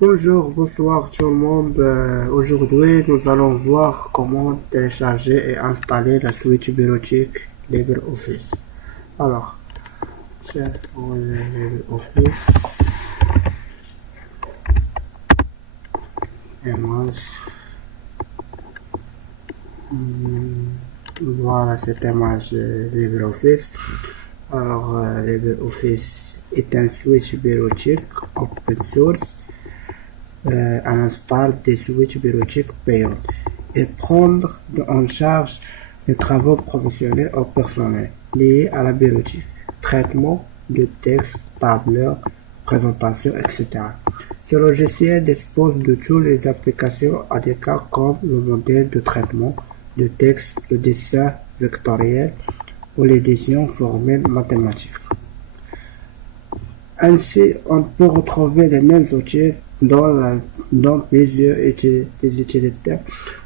Bonjour, bonsoir tout le monde. Aujourd'hui, nous allons voir comment télécharger et installer la suite bureautique LibreOffice. Alors, tiens, pour le LibreOffice, image. Voilà cette image LibreOffice. Alors, LibreOffice est un switch bureautique open source. À l'instar des switches bureautiques payants et prendre en charge les travaux professionnels ou personnels liés à la bureautique, traitement de texte, tableur, présentation, etc. Ce logiciel dispose de toutes les applications adéquates comme le modèle de traitement de texte, le dessin vectoriel ou l'édition formelle mathématique. Ainsi, on peut retrouver les mêmes outils dans plusieurs des utilitaires.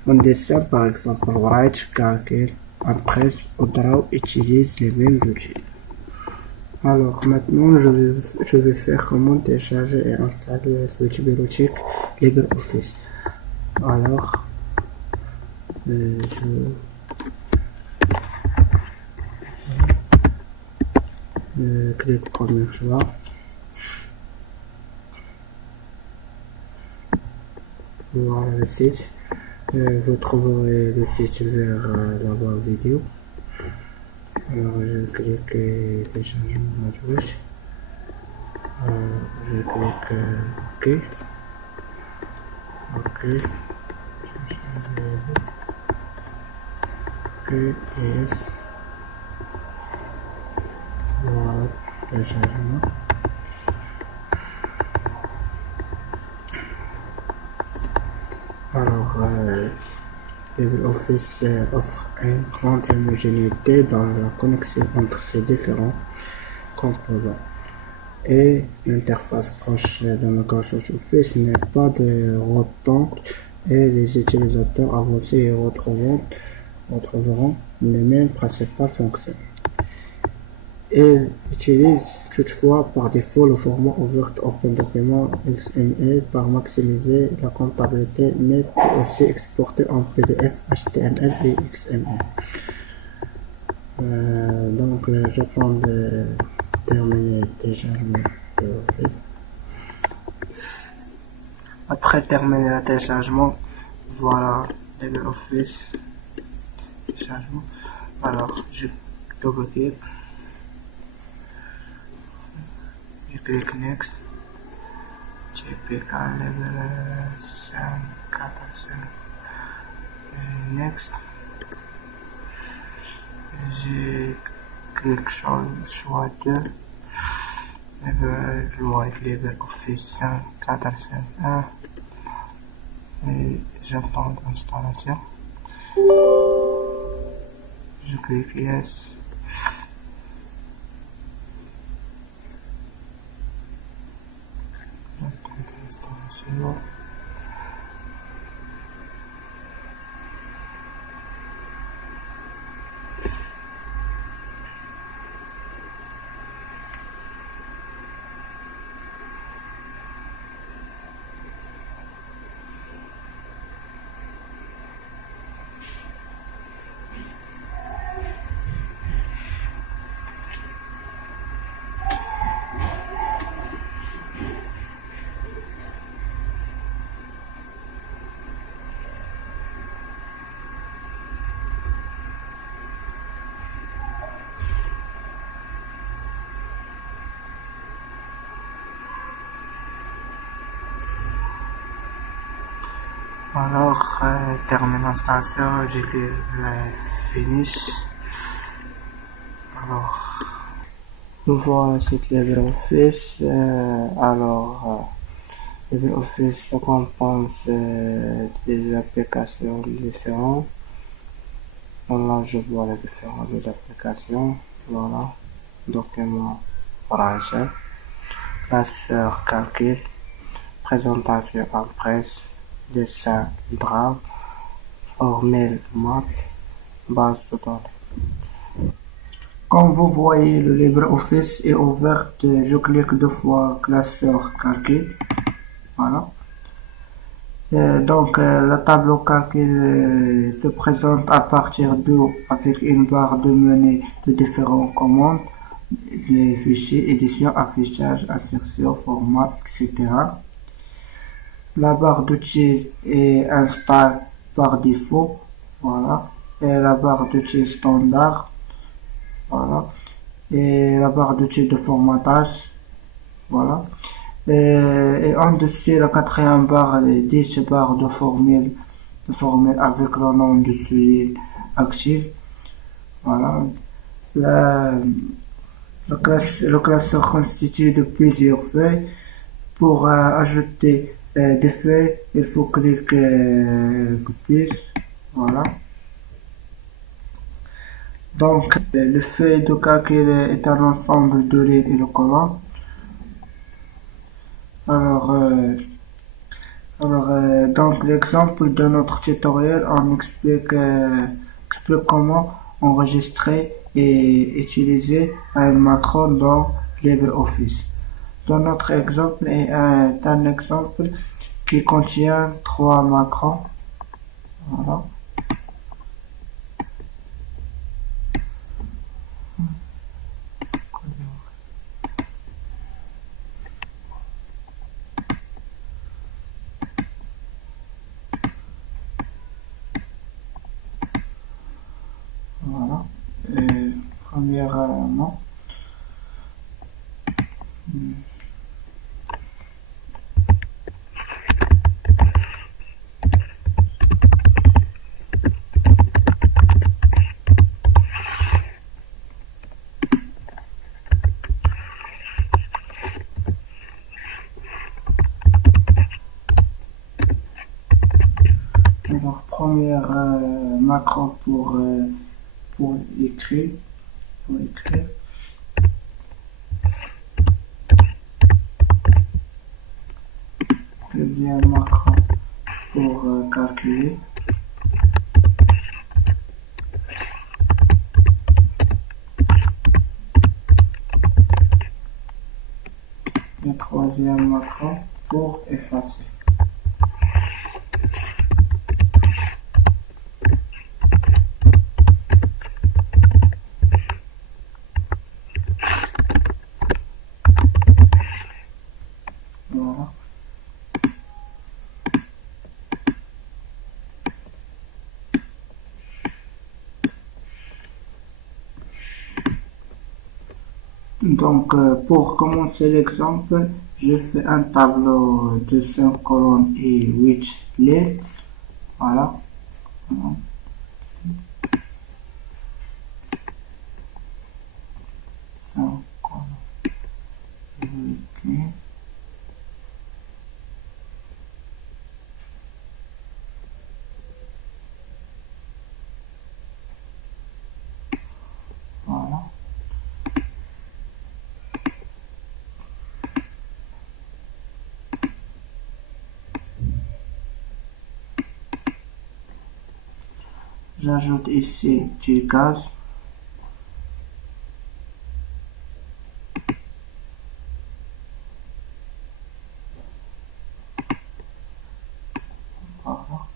En dessin, par exemple, Write, Calcul, Impress ou Draw utilisent les mêmes outils. Alors maintenant, je vais faire comment télécharger et installer le switch bureautique LibreOffice. Alors, je clique premier choix. Voilà le site. Vous trouverez le site vers la barre vidéo. Alors je clique téléchargement à gauche. Je clique OK. OK, yes. Voilà, téléchargement. Alors, LibreOffice offre une grande homogénéité dans la connexion entre ces différents composants. Et l'interface proche de Microsoft Office n'est pas de rotonde et les utilisateurs avancés retrouveront les mêmes principales fonctions. Et utilise toutefois par défaut le format ouvert Open Document XML pour maximiser la comptabilité, mais peut aussi exporter en PDF, HTML et XML. Donc j'attends de terminer le téléchargement de l'Office. Après terminer le téléchargement, voilà l'Office téléchargement. Alors je double-clique. Je clique Next. JPK level 5, 4, 5. Next. Je clique choix 2. LibreOffice 5, 4, 5, 1. Et j'attends l'installation. Je clique Yes. L'installation. Alors, termine l'installation, je clique Finish. Alors, voilà c'est LibreOffice. LibreOffice compense des applications différentes. Là, je vois les différentes applications. Voilà, document Writer, classeur calcul, présentation en presse, dessin Draw, formule math, base de données. Comme vous voyez, le LibreOffice est ouvert. Je clique deux fois classeur calcul. Voilà. La table au calcul se présente à partir d'où avec une barre de menu de différentes commandes, des fichiers, édition, affichage, insertion, format, etc. La barre d'outils est installée par défaut, voilà. Et la barre d'outils standard, voilà. Et la barre d'outils de formatage, voilà. Et en dessous, la quatrième barre, 10 barres de formule avec le nom de celui actif. Voilà. La, le classeur constitué de plusieurs feuilles. Pour ajouter des feuilles, il faut cliquer plus. Voilà. Le feuille de calcul est un ensemble de lignes et de colonnes. Alors, l'exemple de notre tutoriel, on explique comment enregistrer et utiliser un macro dans LibreOffice. Dans notre exemple est un exemple qui contient 3 macros. Voilà. Voilà. Premièrement, première macro pour écrire. Deuxième macro pour calculer. Et troisième macro pour effacer. Voilà. Pour commencer l'exemple, je fais un tableau de 5 colonnes et 8 lignes. Voilà. Cinq colonnes et 8 lignes. Voilà. J'ajoute ici du gaz. Voilà.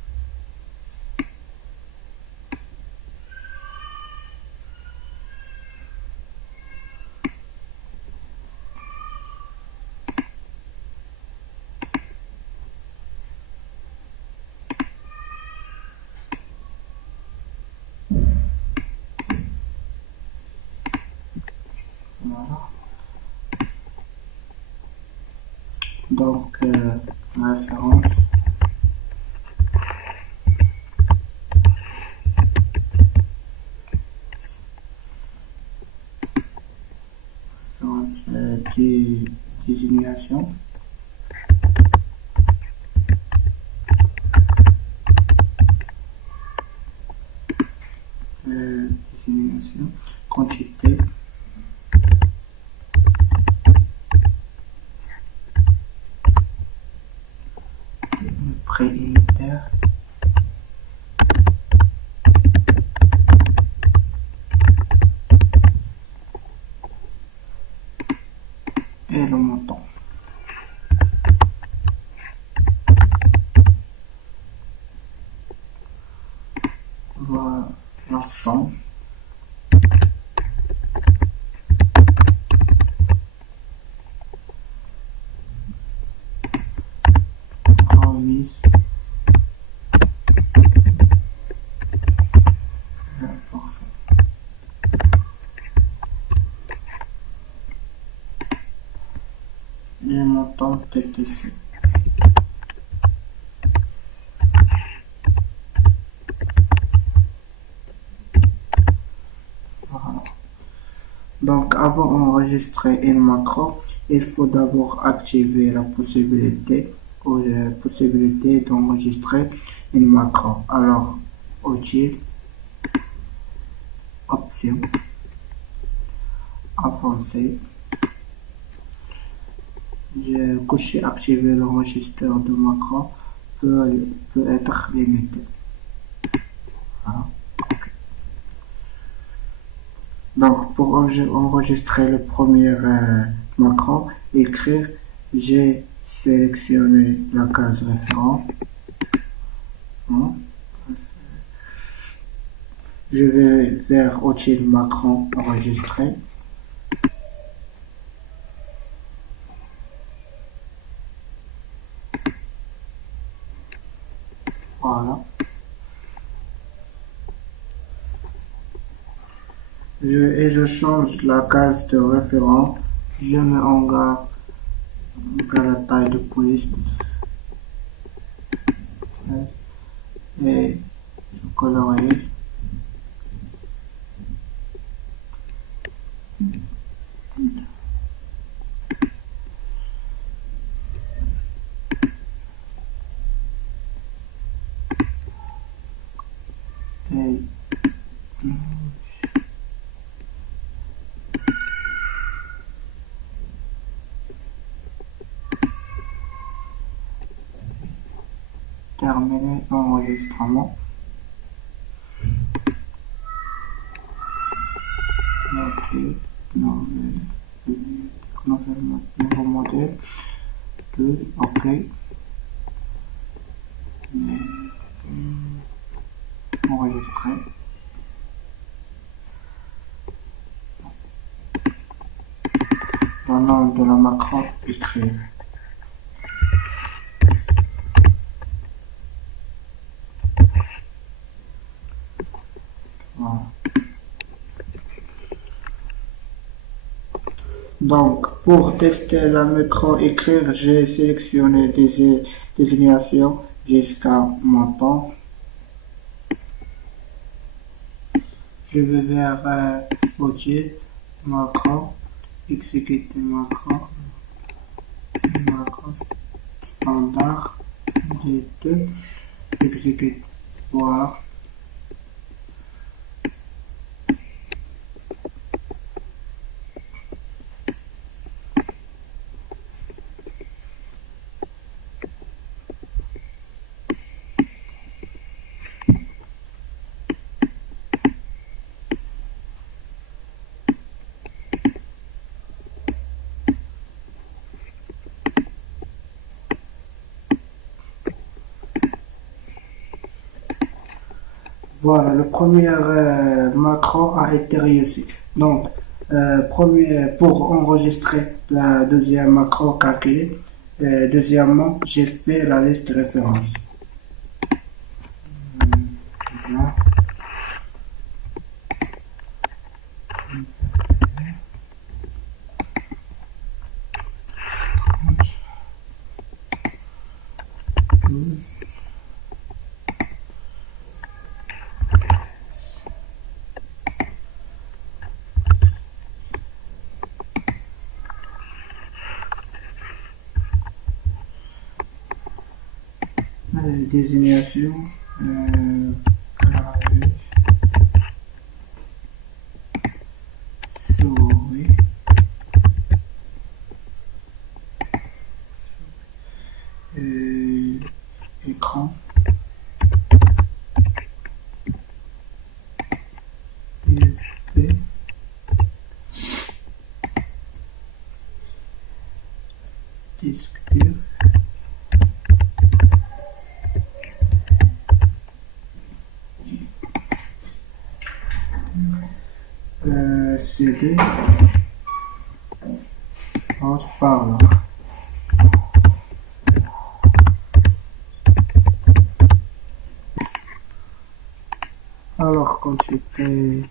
Voilà. Référence. Référence désignation. Désignation. Quantité. Prix unitaire. Et le montant. Voilà, l'ensemble. Remise 20%. Et montant TTC. Voilà. Donc, avant d'enregistrer une macro, il faut d'abord activer la possibilité d'enregistrer une macro. Alors, outils, options, avancé. J'ai coché activer l'enregistreur de macro peut être limité. Voilà. Donc, pour enregistrer le premier macro, écrire, j'ai sélectionné la case référent. Hein. Je vais vers outil macro enregistrer. Voilà. Je change la case de référent. Je mets en gras la taille de police et je colorie. Et terminer l'enregistrement. Ok, nouveau modèle 2, ok. Enregistrer. Le nom de la macro écrire. Voilà. Donc, pour tester la macro écrire, j'ai sélectionné des désignations jusqu'à montant. Je vais vers outil, macro, exécuter macro standard, D2, exécute. Voilà. Voilà, le premier macro a été réussi. Donc, pour enregistrer la deuxième macro calculée, deuxièmement, j'ai fait la liste de référence. Voilà. Désignation, clavier, souris, écran, USB, disque dur, CD haute-parleur. Alors, quantité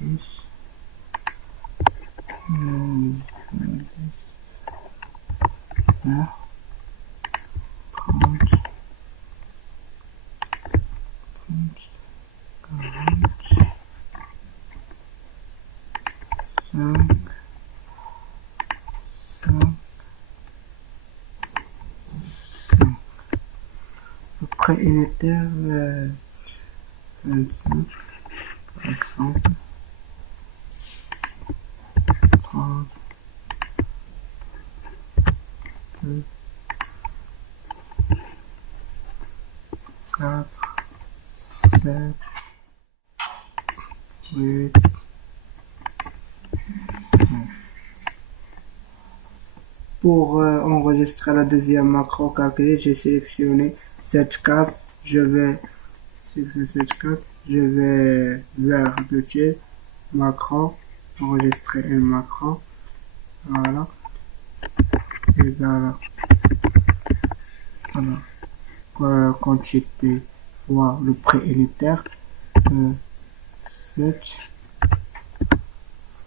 10, 20, 30, 40, 5, 5, 5. Le prêt unitaire, 25, par exemple, 30, 2, 4, 7, 8, 9. Pour enregistrer la deuxième macro calculée, j'ai sélectionné cette case. Je vais sélectionner cette case. Je vais vers dossier, macro, enregistrer une macro. Voilà. Et voilà. Alors, quantité fois le prix unitaire, 7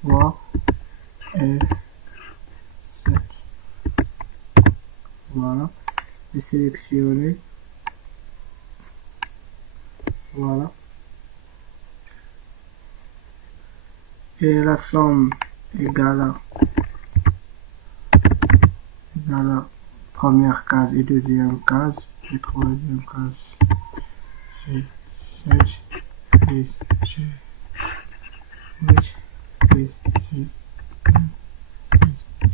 fois F7. Voilà. Et sélectionner. Voilà. Et la somme égale à première case et deuxième case et troisième case. J'ai 7, 10, j'ai 8, 10, j'ai 1, 10, j'ai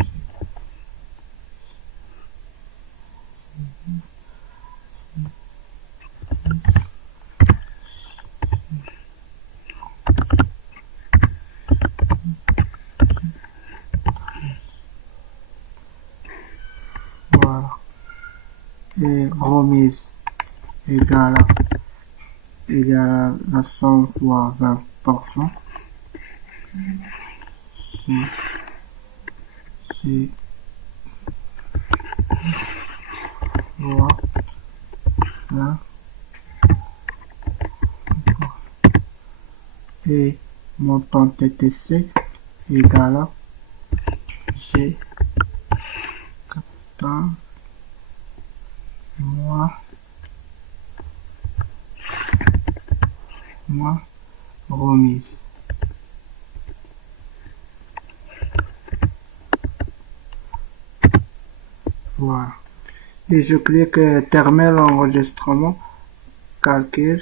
voilà. Et remise égale à la somme fois 20%. C'est fois 20%. Et montant TTC égale à G 14 moins remise. Voilà. Et je clique terminer l'enregistrement, calcul,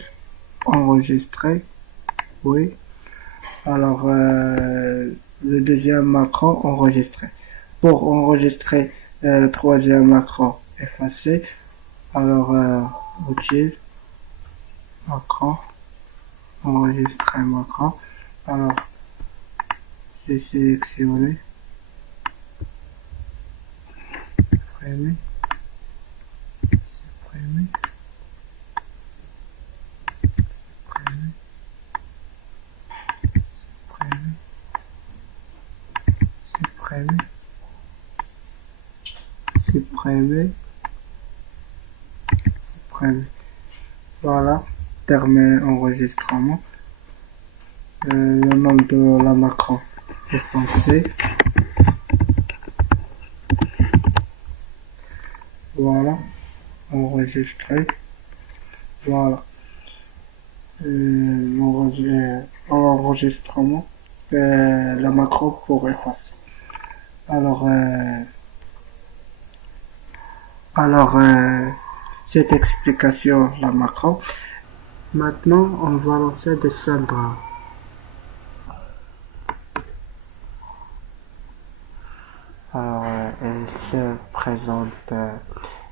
enregistrer. Oui. Alors, le deuxième macro enregistré. Pour enregistrer le troisième macro effacé, alors, utile, macro, enregistrer macro. Alors, j'ai sélectionné, supprimer, supprimer, supprimer, supprimer, supprimer, supprimer. Voilà, terminer enregistrement. Le nom de la macro effacé. Voilà, enregistrer. Voilà. L'enregistrement, la macro pour effacer. Alors, cette explication, la macro. Maintenant, on va lancer Descendra. Alors, elle se présente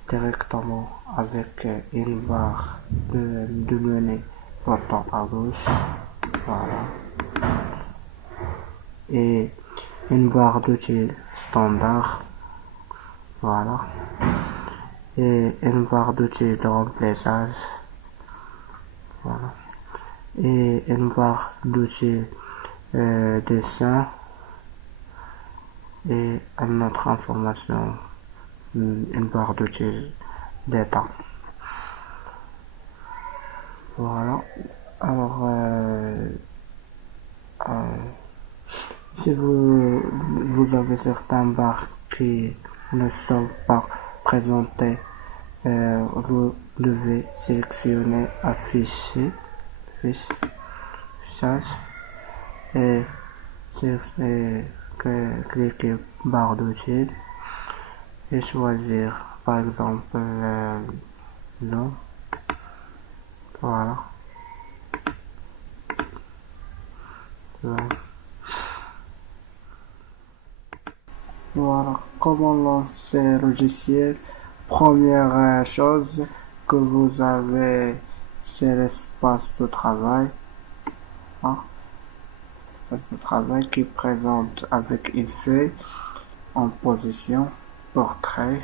directement avec une barre de menu portant à gauche. Voilà. Et une barre d'outils standard. Voilà. Et une barre d'outils de remplissage. Voilà. et une barre d'outils dessin et une autre information, une barre d'outils d'état. Voilà. Alors, si vous avez certaines barres qui ne sont pas présentées, vous devez sélectionner afficher, fichage et cliquer barre d'outils et choisir par exemple zone. Voilà. Voilà, comment lancer le logiciel. Première chose que vous avez, c'est l'espace de travail. Hein? L'espace de travail qui présente avec une feuille en position, portrait.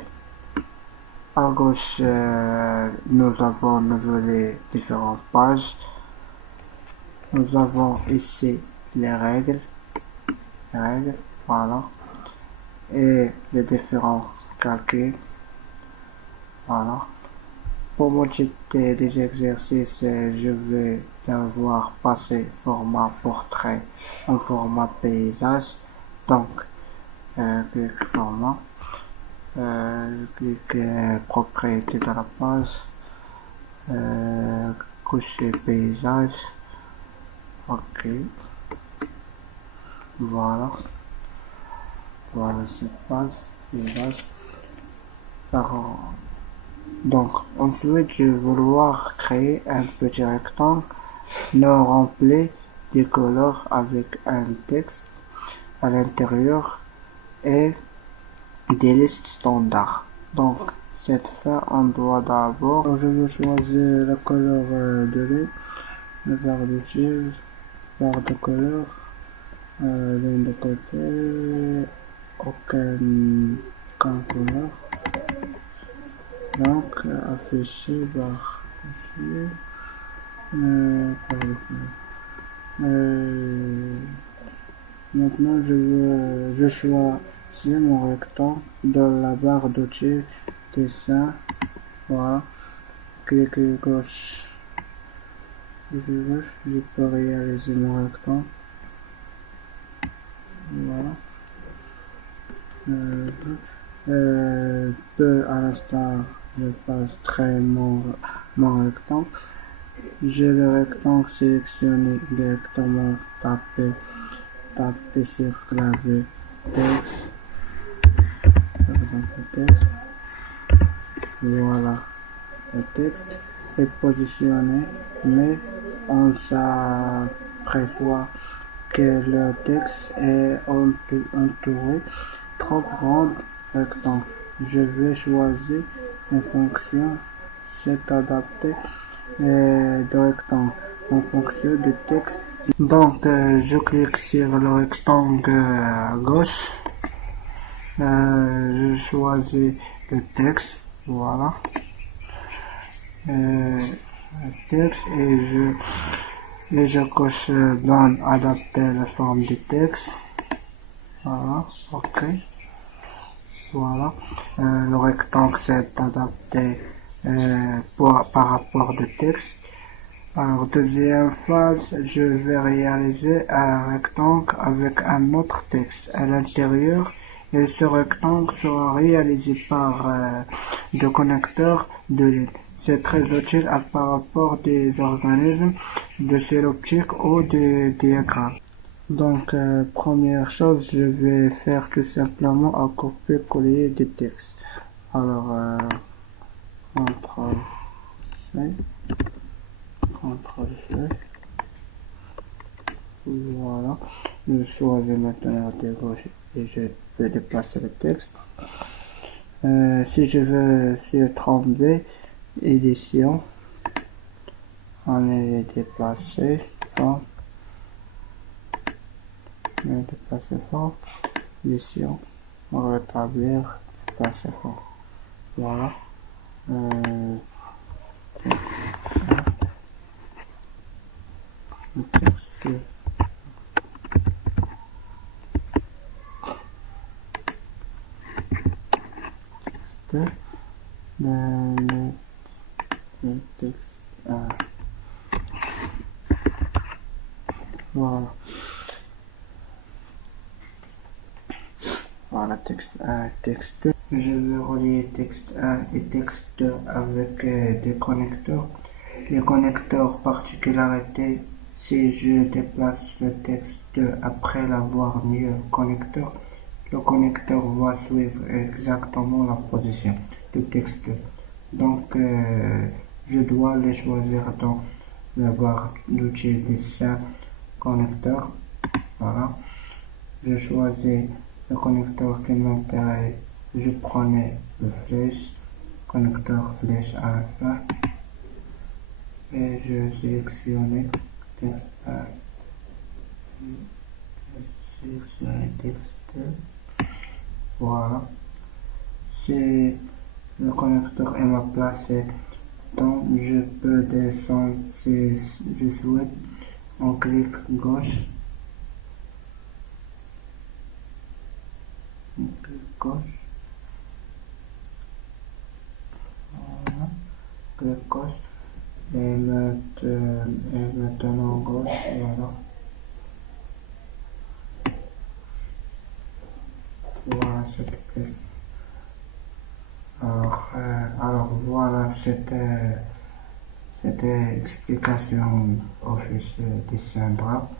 À gauche, nous avons les différentes pages. Nous avons ici les règles, voilà, et les différents calculs, voilà. Pour modifier des exercices, je vais devoir passer format portrait en format paysage. Donc, clique format, clique propriété de la page, coucher paysage, ok, voilà. Voilà cette page, paysage. Donc, ensuite, je vais vouloir créer un petit rectangle non rempli de couleurs avec un texte à l'intérieur et des listes standards. Donc, cette fin, on doit d'abord, je vais choisir la couleur de lait, la barre de tir, barre de couleur, ligne de côté, aucun couleur. Donc, afficher barre. Maintenant, je choisis mon rectangle dans la barre d'outils dessin. Voilà. Cliquez gauche. Je peux réaliser mon rectangle. Voilà. Peu à l'instant, je fasse très mon rectangle. J'ai le rectangle sélectionné directement, taper sur clavier texte, par exemple texte, voilà le texte est positionné, mais on s'aperçoit que le texte est entouré trop grand rectangle. Je vais choisir une fonction, c'est adapté de rectangle en fonction du texte. Donc, je clique sur le rectangle à gauche. Je choisis le texte, voilà. Le texte et je coche dans adapter la forme du texte. Voilà, ok. Voilà. Le rectangle s'est adapté par rapport au texte. Alors, deuxième phase, je vais réaliser un rectangle avec un autre texte à l'intérieur et ce rectangle sera réalisé par des connecteurs de lignes. C'est très utile par rapport des organismes de cell optique ou des diagrammes. Donc, première chose, je vais faire tout simplement un copier-coller des textes. Alors, CTRL-C. CTRL-C. Voilà. Je choisis maintenant de gauche et je vais déplacer le texte. Si je veux tromper, édition, on est déplacé, forme, déplacer forme, édition, rétablir, déplacer forme. Voilà. Voilà. Voilà, texte 1, texte 2. Je vais relier texte 1 et texte 2 avec des connecteurs. Les connecteurs particularités, si je déplace le texte 2 après l'avoir mis au connecteur, le connecteur va suivre exactement la position du texte 2. Donc, je dois les choisir dans la barre d'outils dessin connecteur. Voilà. Je choisis le connecteur qui m'intéresse. Je prenais le flèche, connecteur flèche à la fin. Et je sélectionne texte 1. Je sélectionne texte 2. Voilà. Si le connecteur est mal placé, donc je peux descendre si je souhaite. On clique gauche. On clique gauche. Voilà. Clique gauche. Et maintenant gauche. Voilà. Voilà, c'est tout. Alors voilà, c'était explication Office Dessin Drap.